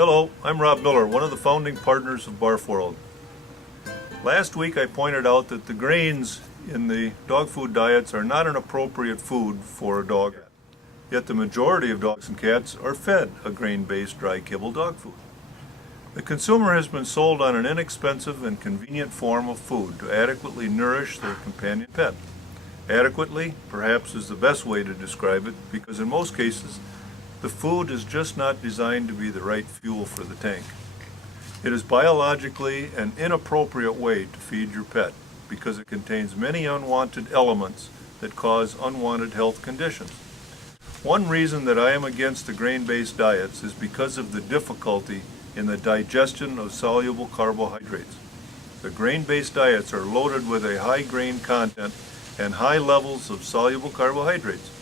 Hello, I'm Rob Miller, one of the founding partners of Barf World. Last week I pointed out that the grains in the dog food diets are not an appropriate food for a dog. Yet the majority of dogs and cats are fed a grain-based dry kibble dog food. The consumer has been sold on an inexpensive and convenient form of food to adequately nourish their companion pet. Adequately, perhaps, is the best way to describe it, because in most cases, the food is just not designed to be the right fuel for the tank. It is biologically an inappropriate way to feed your pet because it contains many unwanted elements that cause unwanted health conditions. One reason that I am against the grain-based diets is because of the difficulty in the digestion of soluble carbohydrates. The grain-based diets are loaded with a high grain content and high levels of soluble carbohydrates.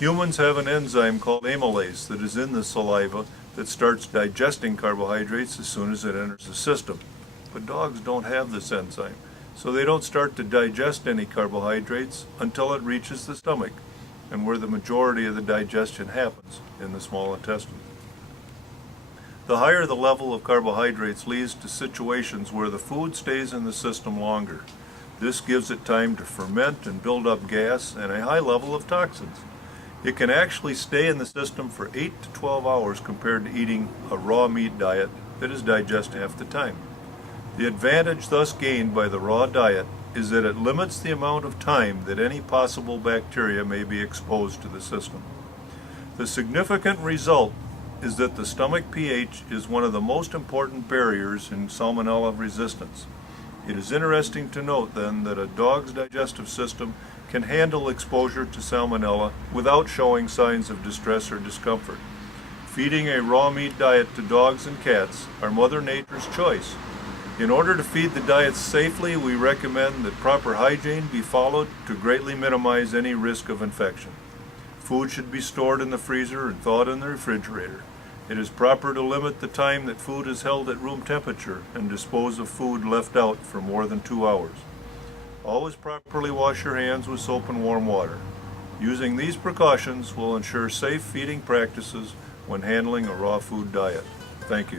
Humans have an enzyme called amylase that is in the saliva that starts digesting carbohydrates as soon as it enters the system. But dogs don't have this enzyme, so they don't start to digest any carbohydrates until it reaches the stomach, and where the majority of the digestion happens, in the small intestine. The higher the level of carbohydrates leads to situations where the food stays in the system longer. This gives it time to ferment and build up gas and a high level of toxins. It can actually stay in the system for 8 to 12 hours compared to eating a raw meat diet that is digested half the time. The advantage thus gained by the raw diet is that it limits the amount of time that any possible bacteria may be exposed to the system. The significant result is that the stomach pH is one of the most important barriers in salmonella resistance. It is interesting to note then that a dog's digestive system can handle exposure to salmonella without showing signs of distress or discomfort. Feeding a raw meat diet to dogs and cats are Mother Nature's choice. In order to feed the diets safely, we recommend that proper hygiene be followed to greatly minimize any risk of infection. Food should be stored in the freezer and thawed in the refrigerator. It is proper to limit the time that food is held at room temperature and dispose of food left out for more than 2 hours. Always properly wash your hands with soap and warm water. Using these precautions will ensure safe feeding practices when handling a raw food diet. Thank you.